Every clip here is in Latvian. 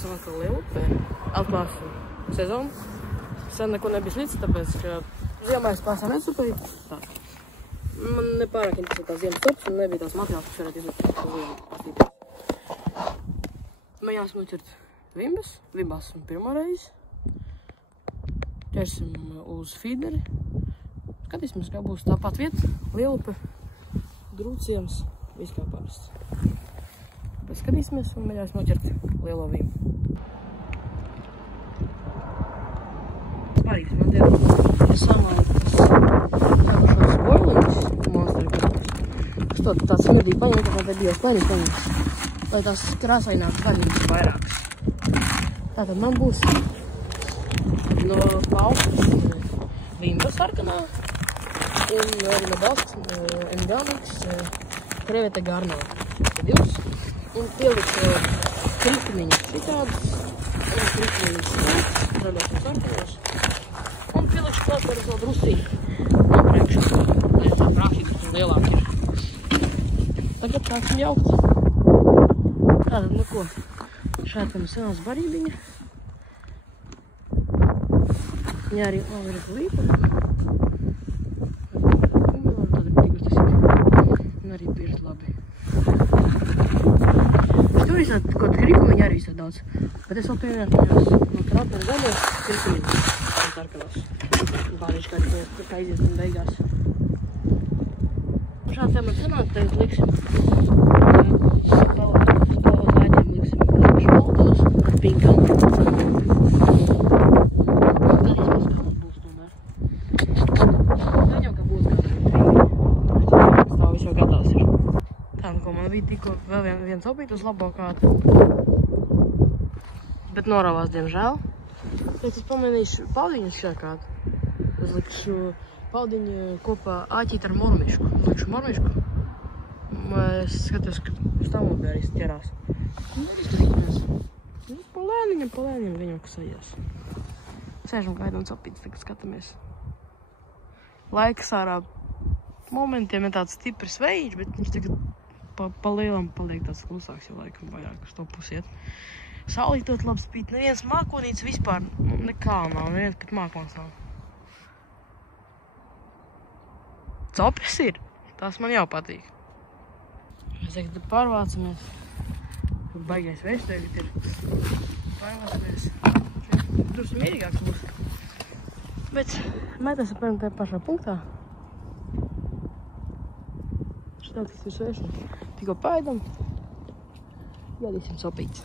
esam atkal Lielupē. Atklāšu sezonu. Sen neko nebija līdz, tāpēc, ka ziemā es pārsā nesupēju. Tā. Man nepārāk interesē tās ziemas tops un nebija tās materiāls, kas varētu izlikt uz ziemu pastīties. Mējās noķert vimbas. Vimbās esmu pirmo reizi. Ķersim uz feederi. Skatīsimies, kā būs tāpat vieta. Lielupe, Drūciems, viss kā parasts. Tāpēc skatīsimies un mēģināsim noķert lielo vimbu. Svarīgs man tie samājas šos boiliņus monsteri, kas to tāds smirdīgi paņem, kā te bijos plēnīs paņems, lai tās krāsainākas daļības vairākas. Tātad man būs no augšas vimba sarkanā un arī no balsts Engamix krevete garnā. Divas. Un pieliku krikmiņus šitādus un krikmiņus zaļos un sarkanos. Un pielikšu klāt arī vēl drusciņu no priekšu, lai tā krāšīgas un lielāk ir. Tagad sāksim jaukt. Tātad, nu ko, šāda mums senās barībiņa. Viņa arī vēl ir līpa. Un tad ir tik uztasīt. Un arī pirst labi. Tur izsāt kaut krikumiņi arī izsāt daudz. Bet es vēl pievienot viņos no krāpēr zaļos krikumiņus. Un sarkanās. Bārīši kā izies un beigās. Un šāds jau man sanāk, tagad liksim spēlēt gaidiem liksim šmaltos un pinkam. Skatīsimies, kā mums būs tomēr. Gan jau, ka būs gatavs. Tā viss jau gatavs ir. Tā, nu ko, man bija tikko vēl viens opīt uz labo kātu. Bet noravās, diemžēl. Tad es pamanīšu paudiņus šajā kātu. Es likšu paudiņu kopā āķīt ar mormišku. Likšu mormišku. Es skatos, ka stāvot arī ķerās. Nu, izskatīsimies. Nu, palēniņam viņam, kas aizies. Sēžam gaidām copītas, tagad skatāmies. Laiks ārā momentiem ir tāds stiprs vējš, bet viņš tagad pa lielam paliek tāds klusāks, jo laikam vairāk uz to pusiet. Saulīt ļoti labi spīt. Neviens mākonīts vispār nekā nav. Neviens pat mākons nav. Copis ir. Tās man jau patīk. Mēs tagad pārvācamies. Tur baigais vējš tagad ir. Pārvācamies. Tur mierīgāks būs. Bet mēs apmēram tajā pašā punktā. Šitā tik tur svešana. Tikko paēdam. Gaidīsim copīts.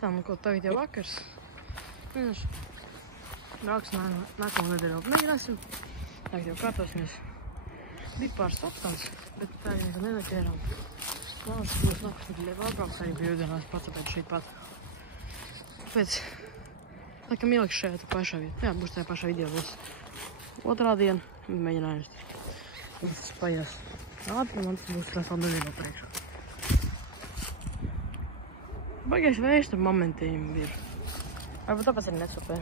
Tā, nu ko, tagad jau vakars. Brauks nākamo nedēļu vēl mēģināsim. Tagad jau kārtosimies. Bija pāris apstāns, bet tā jau nekad nenaķērām. Plāns būs nākas nedēļu vēl brauks arī brīvdienās pacapēt šeit pat. Tāpēc, laikam ielikšu šajā pašā vietā. Jā, būs tajā pašā video būs otrā diena. Mēģinājums. Tas paies ātri, man tas būs vēl nedēļu vēl priekšā. Baigais vējš tur momentiem ir. Varbūt tāpēc arī nesupē.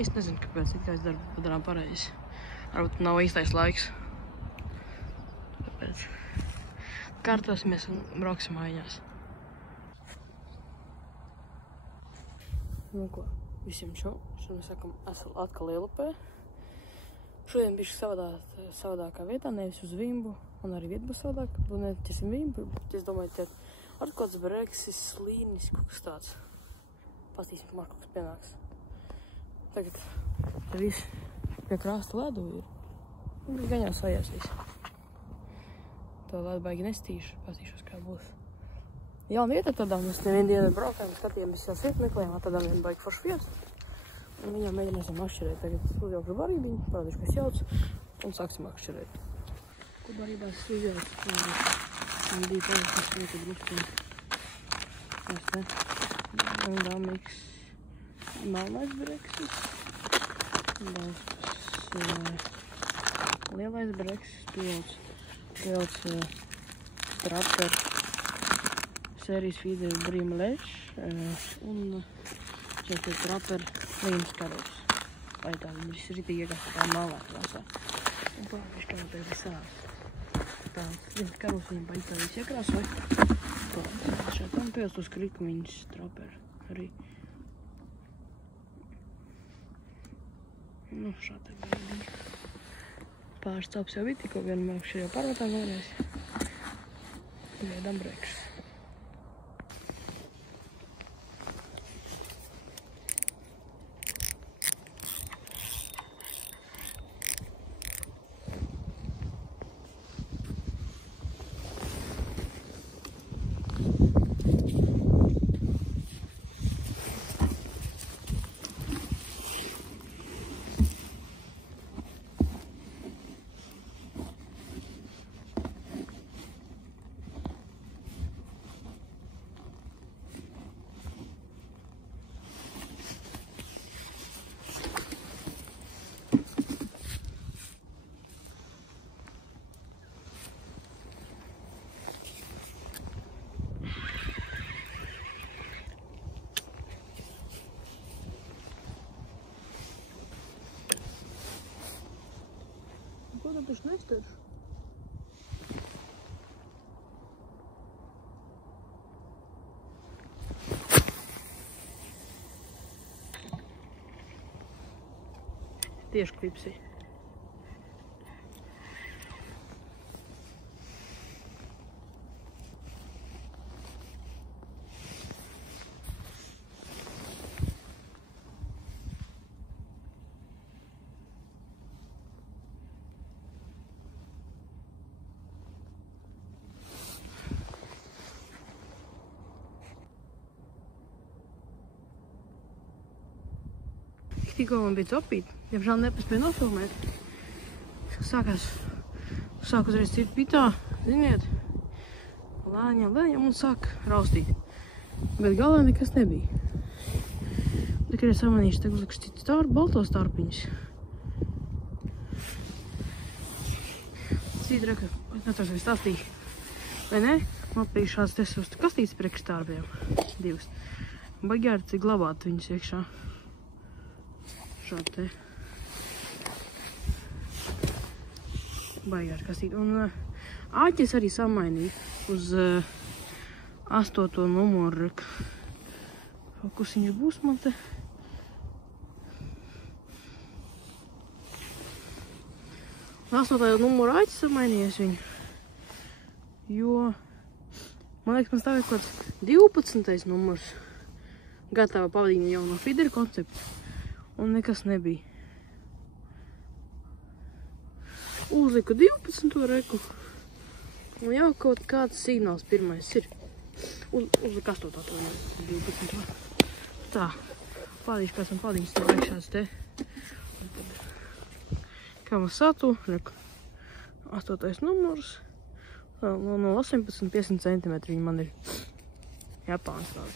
Īsti nezinu, kāpēc, it kā es darām pareizi. Varbūt nav īstais laiks. Tāpēc kārtosimies un brauksim mājās. Nu ko, visiem šodien mēs sakam, esam atkal Lielupē. Šodien bišķi savādākā vietā, nevis uz vimbu, un arī vieta būs savādāka. Neķersim vimbu, bet es domāju, ka ar kāds breksis, līnis, kaut kas tāds. Pastīsim, ka kaut kas pienāks. Tagad viss pie krāsta ledu ir. Un gan jau sajās viss. To ledu baigi nestīšu, pastīšos, kā būs. Jauna vieta tādā, mēs nevienu dienu braukājam, skatījām, visās vietas meklējām, tādā vienu baigi foršu vietu. Un viņām mēģināsim atšķirēt. Tagad uzjaukšu barībiņu, parādīšu, kas jauc, un sāksim atšķirēt. Ko barībās uzjauc? Man bija pavisam vieta druskuņi. Tas te. Engamix. Melnais breksis. Lielais breksis. Pielts Trapper. sērijas feeder Brīma Lešs un šeit ir Trapper Līmas karots. Vai tā viņi ir ritīgi iegāst tā malēt vasā. Un pārviši kā tā ir sāds. Tāds karots viņam paļ tā viss iekrāsoja. Šeit tam pēc tos krikumiņus Trapper arī. Nu, šādi ir. Pāris caps jau bija tikko vienmēr šajā parotā vēlreiz. Gaidām brekšus. Ko tam taču neskarš? Tieši klipsī. Tikko man bija copīt, diemžēl nepaspēju nofilmēt. Sāk uzreiz cirt pitā, ziniet, lēņām un sāk raustīt. Bet galā nekas nebija. Tikai es samanīšu, te uzlikšu citu starpu, balto starpiņus. Cīt reka, netos vai stāstīju. Vai ne? Man bija šāds te uz kastītes priekš starbiem. Divas. Baigi ar cik glabāt viņus iekšā. Šādi te. Baigi ar kastīt. Un āķis arī samainīja uz 8. numuru. Fokus viņa būs man te. Un 8. numuru āķis samainījies viņu. Jo, man liekas, man stāvēja kaut kāds 12. numurs. Gatava pavadījuma jau no feedera koncepta. Un nekas nebija. Uzliku 12. reku. Un jau kaut kāds signāls pirmais ir. Uzliku 8. to 12. Tā. Pādīšu kāds un pādīņas te priekšās te. Kamasatu, reku. 8. numurs. No 18 50 cm viņi man ir Japāns tādi.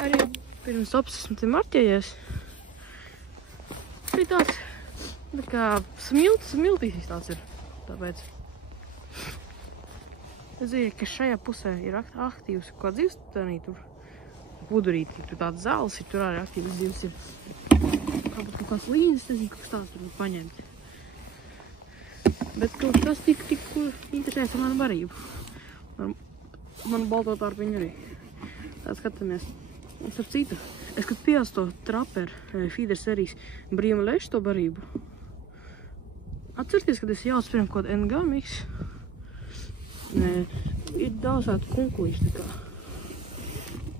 Arī pirms ops esmu te marķējies. Bija tāds, tā kā smiltīsis tāds ir, tāpēc. Es zinu, ka šajā pusē ir aktīvs kaut dzīves tādī tur pudurīti, tur tāds zāles ir, tur arī aktīvs dzīves ir. Kābūt kaut kāds līnijas, nezinu, kaut kas tāds tur ir paņemt. Bet kaut kas tik interesēs ar manu barību. Manu balto tarpiņu arī. Tā skatāmies. Un starp citu, es kad pielas to Trapper feeder sērijas Brīma Lešs to barību. Atcerieties, kad es jaucu pirms kaut NG mix. Ir daudz tādu kunkuļus, tā kā.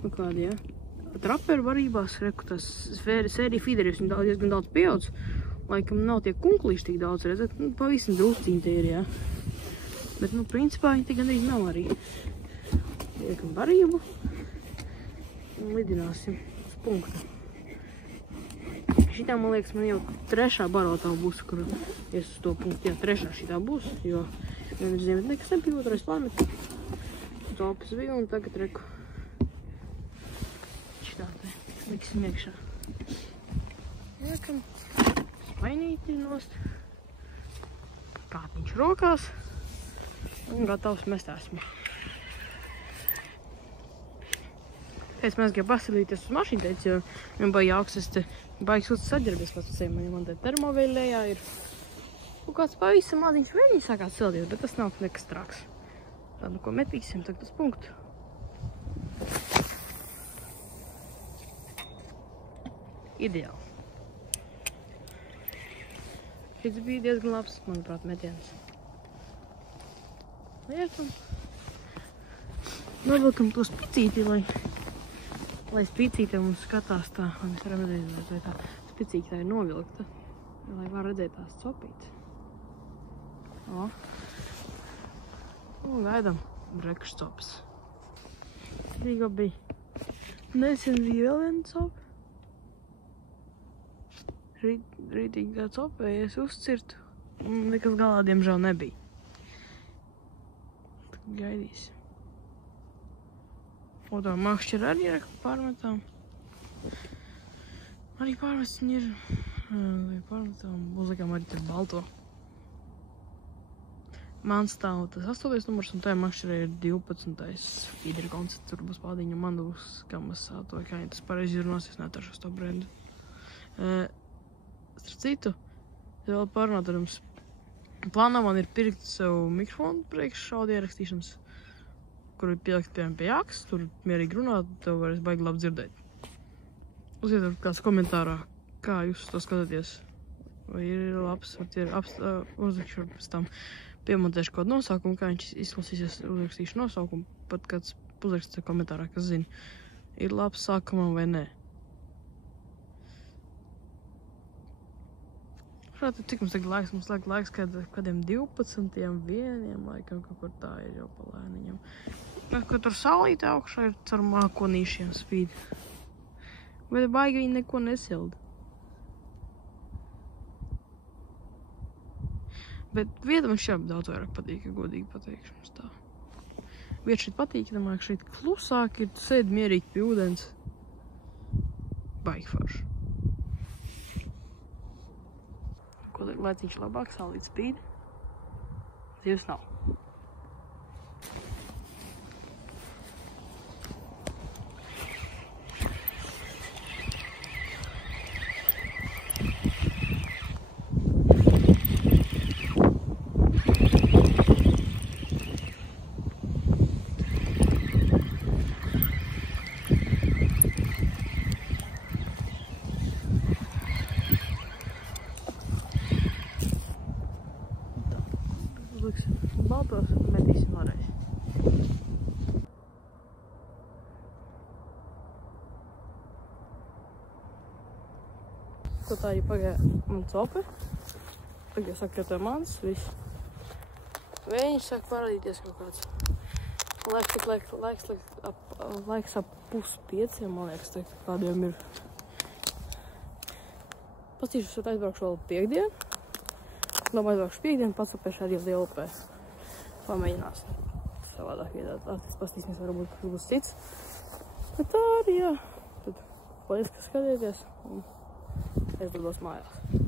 Nu kādi, ja? Trapper barībās, reku tas sērija feederis, viņi diezgan daudz pieaudz. Laikam nav tie kunkuļiši tik daudz, redzēt, nu, pavisam drusciņi tie ir, ja. Bet, nu, principā viņi te gandrīz nav arī. Iekam barību. Un lidināsim uz punktu. Šitā, man liekas, man jau 3. barotā būs, kur es uz to punktu, jā, 3. šitā būs, jo vienam ziemet nekas nebija, 2. pārmet. Topas bija un tagad reku. Šitā te liksim iekšā. Iekam, spainīti nost. Kātiņš rokās un gatavs mest esmu. Pēc mēs gribam pasilīties uz mašīnu, teicu, jo man baigi jauks, es te baigi sūtas saģerbies pēc visiem, man te termoveļi lejā ir. Un kāds pavisam maziņš vēļiņš sākās celties, bet tas nav nekas traks. Tad, nu, ko metīsim, tagad uz punktu. Ideāli. Šis bija diezgan labs, manuprāt, metiens. Lietam. Novilkam to spicīti, lai spicīte mums skatās tā, lai mēs varam redzēt, vai tā spicīte tā ir novilkta, lai var redzēt tās copītes. O. Un gaidam brekšcops. Rīgo bija. Nesen bija vēl viena copa. Rītīgi tā copa, ja es uzcirtu, un nekas galā, diemžēl, nebija. Tad gaidīsim. O, tā makšķera arī ir pārmetām. Arī pārmests viņi ir. Pārmetām, uzlikām arī tur balto. Man stāv tas 8. numurs, un tajā makšķerē ir 12. feeder koncepts. Tur būs paldiņa man būs kamasāto, kā viņi tas pareizi runās, es netaršos to brendu. Starp citu, es vēl pārunāt ar jums. Plānā man ir pirkt savu mikrofonu priekš audio ierakstīšanas, kur ir pielikt pie jāks, tur mierīgi runāt, tev varēs baigi labi dzirdēt. Uzskatiet kāds komentārā, kā jūs to skatāties. Vai ir labs, vai ir uzlikšu pēc tam piemontēšu kādu nosaukumu, kā viņš izklausīsies, uzrakstīšu nosaukumu, pat kāds uzraksta komentārā, kas zina, ir labs sākumam vai nē. Šādi, cik mums tagad laiks? Mums laiks kādiem 12, 1 laikam, kaut kur tā ir jau pa lēniņam. Kad tur saulīte augšā ir caur mākonīšiem spīd. Bet baigi viņi neko nesilda. Bet vieta man šeit daudz vairāk patīk, ja godīgi pateikšu mums tā. Vieta šeit patīkamāk, šeit klusāk ir, tu sēdi mierīgi pie ūdens. Baigi forši. Ko laiciņš labāk, saulīt spīd. Zivs nav. Baltos un metīsim vēlreiz. Ko tā jau pagāja man cope. Tagad saka, ka tā mans viss. Vējiņš saka parādīties kaut kāds. Laiks ap 4:30, man liekas, tā kādiem ir. Pastīšos, ka aizbraukšu vēl piekdienu. Domāju, aizbraukšu piekdienu, pats apēšu arī Lielupē. Pamēģināsim savādāk vietā. Pastīsimies, varbūt kas būs cits. Bet tā arī, jā. Tad paldies, ka skatieties. Un es dodos mājās.